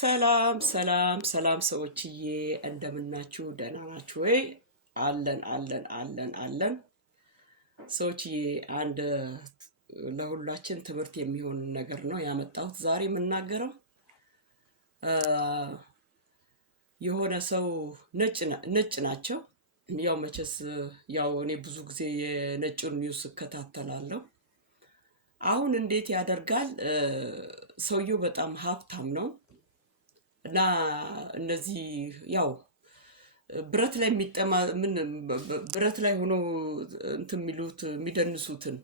ሰላም ሰላም ሰላም ሰዎችዬ እንደምናችሁ ደህና ናችሁ ወይ? አለን ሰዎችዬ አንድ ለሁላችን ትምህርት የሚሆን ነገር ነው ያመጣሁት ዛሬ የምናገረው። የሆነ ሰው ነጭ ናቸው። ያው መቼስ ያው እኔ ብዙ ጊዜ የነጩን ኒውስ እከታተላለሁ። አሁን እንዴት ያደርጋል? ሰውየው በጣም ሀብታም ነው እና እነዚህ ያው ብረት ላይ የሚጠማ ምን ብረት ላይ ሆኖ እንትን የሚሉት የሚደንሱትን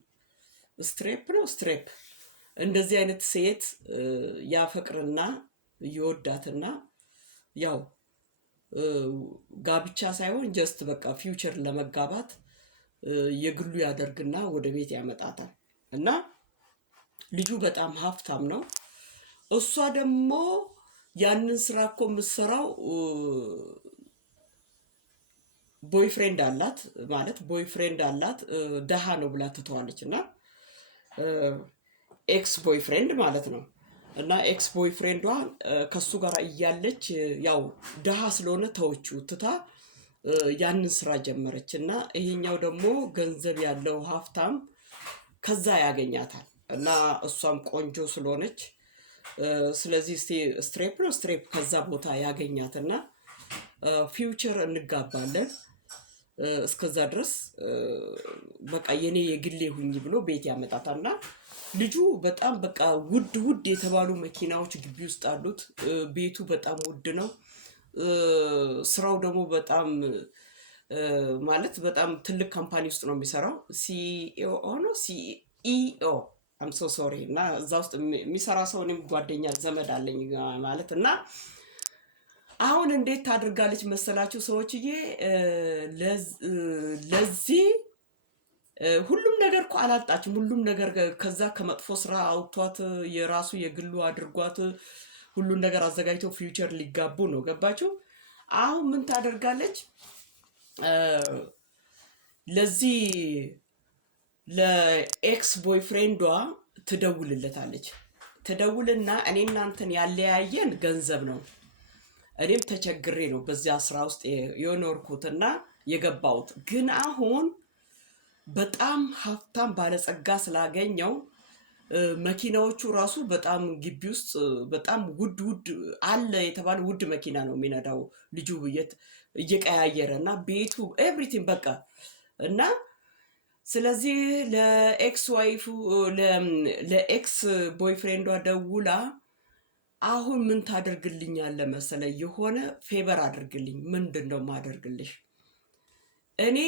ስትሬፕ እንደዚህ አይነት ሴት ያፈቅርና ይወዳትና ያው ጋብቻ ሳይሆን ጀስት በቃ ፊውቸር ለመጋባት የግሉ ያደርግና ወደ ቤት ያመጣታል። እና ልጁ በጣም ሀብታም ነው። እሷ ደግሞ ያንን ስራ እኮ የምትሰራው ቦይፍሬንድ አላት ማለት ቦይፍሬንድ አላት ደሃ ነው ብላ ትተዋለች። እና ኤክስ ቦይፍሬንድ ማለት ነው። እና ኤክስ ቦይፍሬንዷ ከሱ ጋር እያለች ያው ደሃ ስለሆነ ተወችው ትታ ያንን ስራ ጀመረች። እና ይሄኛው ደግሞ ገንዘብ ያለው ሀብታም ከዛ ያገኛታል። እና እሷም ቆንጆ ስለሆነች ስለዚህ ስትሬፕ ከዛ ቦታ ያገኛትና ፊውቸር እንጋባለን እስከዛ ድረስ በቃ የኔ የግሌ ሁኚ ብሎ ቤት ያመጣታልና ልጁ በጣም በቃ ውድ የተባሉ መኪናዎች ግቢ ውስጥ አሉት። ቤቱ በጣም ውድ ነው። ስራው ደግሞ በጣም ማለት በጣም ትልቅ ካምፓኒ ውስጥ ነው የሚሰራው። ሲኢኦ ነው ሲኢኦ አም ሶ ሶሪ። እና እዛ ውስጥ የሚሰራ ሰው እኔም ጓደኛ ዘመድ አለኝ ማለት እና አሁን እንዴት ታድርጋለች መሰላችሁ ሰዎችዬ? ለዚህ ሁሉም ነገር እኮ አላጣችም። ሁሉም ነገር ከዛ ከመጥፎ ስራ አውጥቷት የራሱ የግሉ አድርጓት ሁሉን ነገር አዘጋጅተው ፊውቸር ሊጋቡ ነው። ገባችሁ? አሁን ምን ታደርጋለች? ለዚህ ለኤክስ ቦይፍሬንዷ ትደውልለታለች። ትደውልና እኔ እናንተን ያለያየን ገንዘብ ነው። እኔም ተቸግሬ ነው በዚያ ስራ ውስጥ የኖርኩትና የገባሁት። ግን አሁን በጣም ሀብታም ባለጸጋ ስላገኘው መኪናዎቹ ራሱ በጣም ግቢ ውስጥ በጣም ውድ አለ የተባለ ውድ መኪና ነው የሚነዳው ልጁ እየቀያየረ እና ቤቱ ኤቭሪቲንግ በቃ እና ስለዚህ ለኤክስ ቦይፍሬንዷ ደውላ አሁን ምን ታደርግልኛለህ መሰለህ? የሆነ ፌቨር አድርግልኝ። ምንድን ነው ማደርግልሽ? እኔ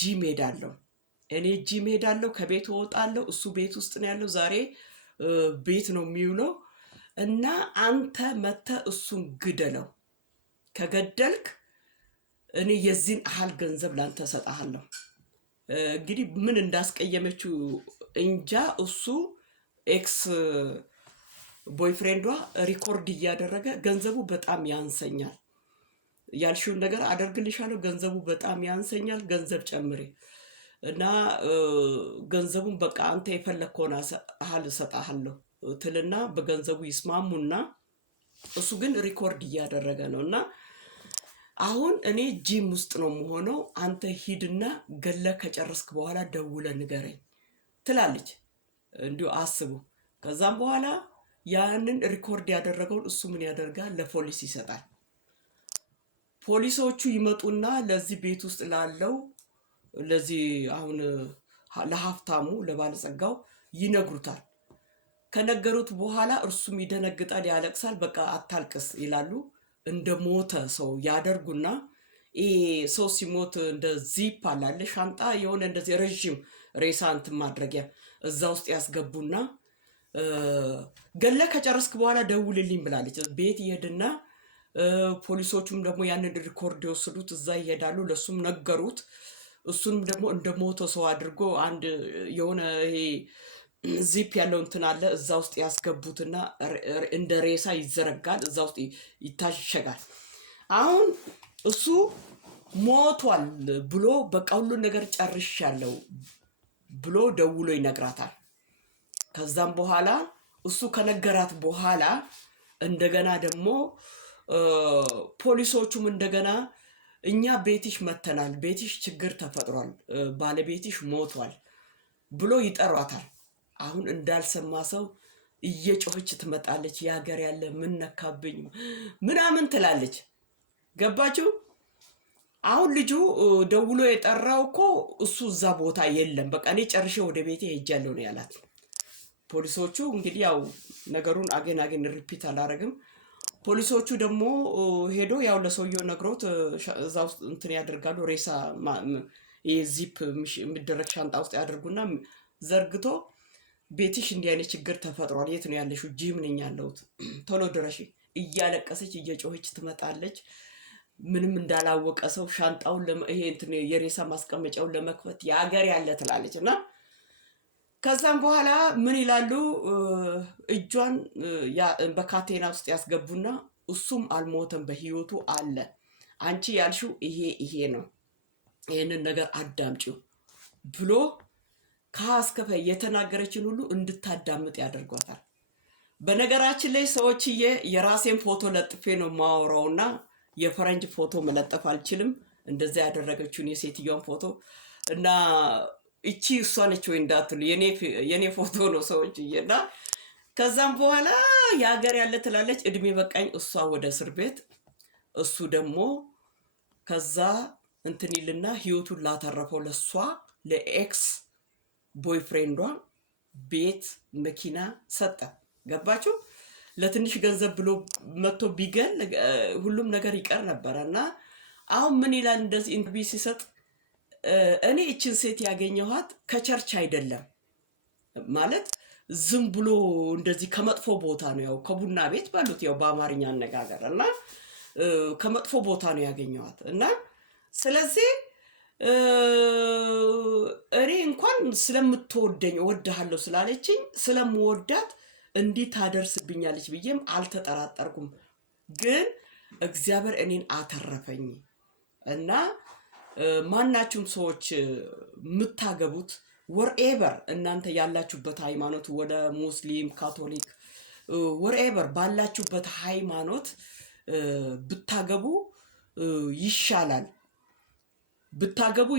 ጂም ሄዳለሁ፣ ከቤት እወጣለሁ። እሱ ቤት ውስጥ ነው ያለው። ዛሬ ቤት ነው የሚውለው እና አንተ መተህ እሱን ግደለው። ከገደልክ እኔ የዚህን ያህል ገንዘብ ላንተ እሰጥሃለሁ። እንግዲህ ምን እንዳስቀየመችው እንጃ። እሱ ኤክስ ቦይፍሬንዷ ሪኮርድ እያደረገ ገንዘቡ በጣም ያንሰኛል፣ ያልሽውን ነገር አደርግልሻለሁ፣ ገንዘቡ በጣም ያንሰኛል፣ ገንዘብ ጨምሬ እና ገንዘቡን በቃ አንተ የፈለግከውን ያህል እሰጥሃለሁ ትልና በገንዘቡ ይስማሙና እሱ ግን ሪኮርድ እያደረገ ነው። እና አሁን እኔ ጂም ውስጥ ነው የምሆነው፣ አንተ ሂድና ገለ ከጨረስክ በኋላ ደውለ ንገረኝ ትላለች። እንዲሁ አስቡ። ከዛም በኋላ ያንን ሪኮርድ ያደረገውን እሱ ምን ያደርጋል? ለፖሊስ ይሰጣል። ፖሊሶቹ ይመጡና ለዚህ ቤት ውስጥ ላለው ለዚህ አሁን ለሀብታሙ ለባለጸጋው ይነግሩታል። ከነገሩት በኋላ እርሱም ይደነግጣል፣ ያለቅሳል። በቃ አታልቅስ ይላሉ። እንደ ሞተ ሰው ያደርጉና ሰው ሲሞት እንደ ዚፕ አላለ ሻንጣ የሆነ እንደዚህ ረዥም ሬሳ እንትን ማድረጊያ እዛ ውስጥ ያስገቡና ገለ ከጨረስክ በኋላ ደውልልኝ ብላለች። ቤት ይሄድና ፖሊሶቹም ደግሞ ያንን ሪኮርድ የወሰዱት እዛ ይሄዳሉ። ለሱም ነገሩት። እሱንም ደግሞ እንደ ሞተ ሰው አድርጎ አንድ የሆነ ይሄ ዚፕ ያለው እንትን አለ እዛ ውስጥ ያስገቡትና እንደ ሬሳ ይዘረጋል፣ እዛ ውስጥ ይታሸጋል። አሁን እሱ ሞቷል ብሎ በቃ ሁሉን ነገር ጨርሻለሁ ብሎ ደውሎ ይነግራታል። ከዛም በኋላ እሱ ከነገራት በኋላ እንደገና ደግሞ ፖሊሶቹም እንደገና እኛ ቤትሽ መተናል፣ ቤትሽ ችግር ተፈጥሯል፣ ባለቤትሽ ሞቷል ብሎ ይጠሯታል። አሁን እንዳልሰማ ሰው እየጮኸች ትመጣለች። የሀገር ያለ ምን ነካብኝ ምናምን ትላለች። ገባችሁ? አሁን ልጁ ደውሎ የጠራው እኮ እሱ እዛ ቦታ የለም፣ በቃ እኔ ጨርሼ ወደ ቤቴ ሄጃለሁ ነው ያላት። ፖሊሶቹ እንግዲህ ያው ነገሩን አገን ሪፒት አላረግም። ፖሊሶቹ ደግሞ ሄዶ ያው ለሰውየው ነግሮት እዛ ውስጥ እንትን ያደርጋሉ። ሬሳ ዚፕ የሚደረግ ሻንጣ ውስጥ ያደርጉና ዘርግቶ ቤትሽ እንዲህ አይነት ችግር ተፈጥሯል፣ የት ነው ያለሽው? ጂም ነኝ ያለሁት፣ ቶሎ ድረሽ። እያለቀሰች እየጮኸች ትመጣለች። ምንም እንዳላወቀ ሰው ሻንጣውን ይሄ እንትን የሬሳ ማስቀመጫውን ለመክፈት የሀገር ያለ ትላለች። እና ከዛም በኋላ ምን ይላሉ? እጇን በካቴና ውስጥ ያስገቡና እሱም አልሞተም በህይወቱ አለ፣ አንቺ ያልሽው ይሄ ነው፣ ይህንን ነገር አዳምጪው ብሎ ከአስከፈ የተናገረችን ሁሉ እንድታዳምጥ ያደርጓታል። በነገራችን ላይ ሰዎችዬ የራሴን ፎቶ ለጥፌ ነው ማወራውና የፈረንጅ ፎቶ መለጠፍ አልችልም። እንደዛ ያደረገችውን የሴትዮዋን ፎቶ እና እቺ እሷ ነች ወይ እንዳትሉ የኔ ፎቶ ነው ሰዎችዬ። እና ከዛም በኋላ የሀገር ያለ ትላለች። እድሜ በቃኝ እሷ ወደ እስር ቤት፣ እሱ ደግሞ ከዛ እንትን ይልና ህይወቱን ላተረፈው ለሷ ለኤክስ ቦይፍሬንዷ ቤት መኪና ሰጠ። ገባችሁ? ለትንሽ ገንዘብ ብሎ መጥቶ ቢገል ሁሉም ነገር ይቀር ነበረ። እና አሁን ምን ይላል እንደዚህ ኢንተርቪው ሲሰጥ፣ እኔ እችን ሴት ያገኘኋት ከቸርች አይደለም ማለት ዝም ብሎ እንደዚህ ከመጥፎ ቦታ ነው፣ ያው ከቡና ቤት ባሉት ያው በአማርኛ አነጋገር እና ከመጥፎ ቦታ ነው ያገኘኋት። እና ስለዚህ እኔ እንኳን ስለምትወደኝ እወድሃለሁ ስላለችኝ ስለምወዳት እንዲህ ታደርስብኛለች ብዬም አልተጠራጠርኩም። ግን እግዚአብሔር እኔን አተረፈኝ። እና ማናችሁም ሰዎች የምታገቡት ወርኤቨር እናንተ ያላችሁበት ሃይማኖት ወደ ሙስሊም፣ ካቶሊክ ወርኤቨር ባላችሁበት ሃይማኖት ብታገቡ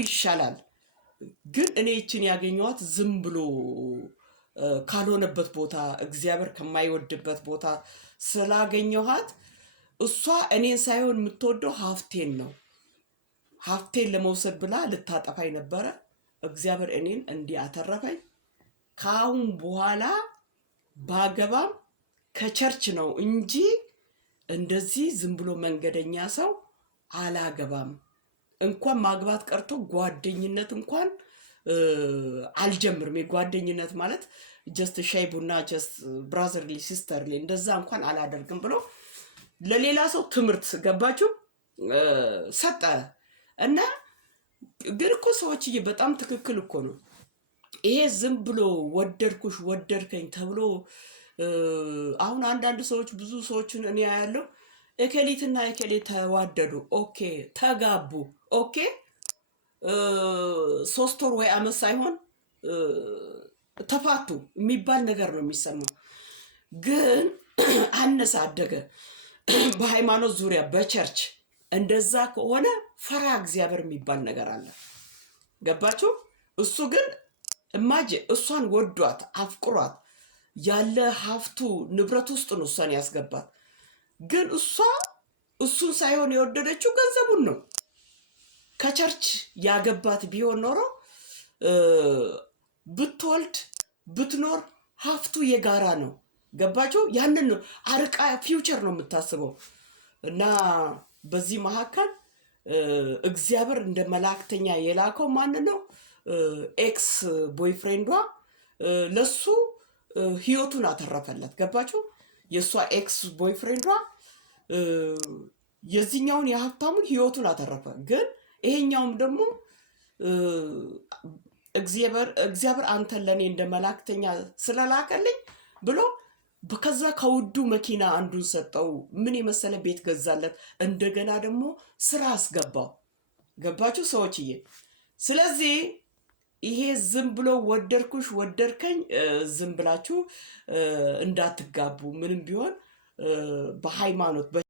ይሻላል። ግን እኔ ይችን ያገኘኋት ዝም ብሎ ካልሆነበት ቦታ እግዚአብሔር ከማይወድበት ቦታ ስላገኘኋት እሷ እኔን ሳይሆን የምትወደው ሀብቴን ነው። ሀብቴን ለመውሰድ ብላ ልታጠፋኝ ነበረ። እግዚአብሔር እኔን እንዲህ አተረፈኝ። ከአሁን በኋላ ባገባም ከቸርች ነው እንጂ እንደዚህ ዝም ብሎ መንገደኛ ሰው አላገባም። እንኳን ማግባት ቀርቶ ጓደኝነት እንኳን አልጀምርም። የጓደኝነት ማለት ጀስት ሻይ ቡና ጀስት ብራዘርሊ ሲስተርሊ እንደዛ እንኳን አላደርግም ብሎ ለሌላ ሰው ትምህርት ገባችሁ ሰጠ። እና ግን እኮ ሰዎችዬ በጣም ትክክል እኮ ነው ይሄ። ዝም ብሎ ወደድኩሽ ወደድከኝ ተብሎ አሁን አንዳንድ ሰዎች ብዙ ሰዎችን እኔ ያለው እከሊትና እከሌ ተዋደዱ፣ ኦኬ ተጋቡ፣ ኦኬ 3 ወር ወይ አመት ሳይሆን ተፋቱ የሚባል ነገር ነው የሚሰማው። ግን አነሰ አደገ በሃይማኖት ዙሪያ በቸርች እንደዛ ከሆነ ፈራ እግዚአብሔር የሚባል ነገር አለ። ገባችሁ? እሱ ግን እሷን ወዷት አፍቅሯት ያለ ሀብቱ ንብረት ውስጥ ነው እሷን ያስገባት። ግን እሱን ሳይሆን የወደደችው ገንዘቡን ነው። ከቸርች ያገባት ቢሆን ኖሮ ብትወልድ ብትኖር ሀብቱ የጋራ ነው። ገባችሁ? ያንን ነው አርቃ ፊውቸር ነው የምታስበው። እና በዚህ መካከል እግዚአብሔር እንደ መላእክተኛ የላከው ማን ነው? ኤክስ ቦይፍሬንዷ ለሱ ህይወቱን አተረፈለት። ገባችሁ? የእሷ ኤክስ ቦይፍሬንዷ የዚህኛውን የሀብታሙን ህይወቱን አተረፈ። ግን ይሄኛውም ደግሞ እግዚአብሔር አንተን ለእኔ እንደ መላእክተኛ ስለላከልኝ ብሎ ከዛ ከውዱ መኪና አንዱን ሰጠው። ምን የመሰለ ቤት ገዛለት። እንደገና ደግሞ ስራ አስገባው። ገባችሁ ሰዎችዬ? ስለዚህ ይሄ ዝም ብሎ ወደድኩሽ ወደድከኝ ዝም ብላችሁ እንዳትጋቡ። ምንም ቢሆን በሃይማኖት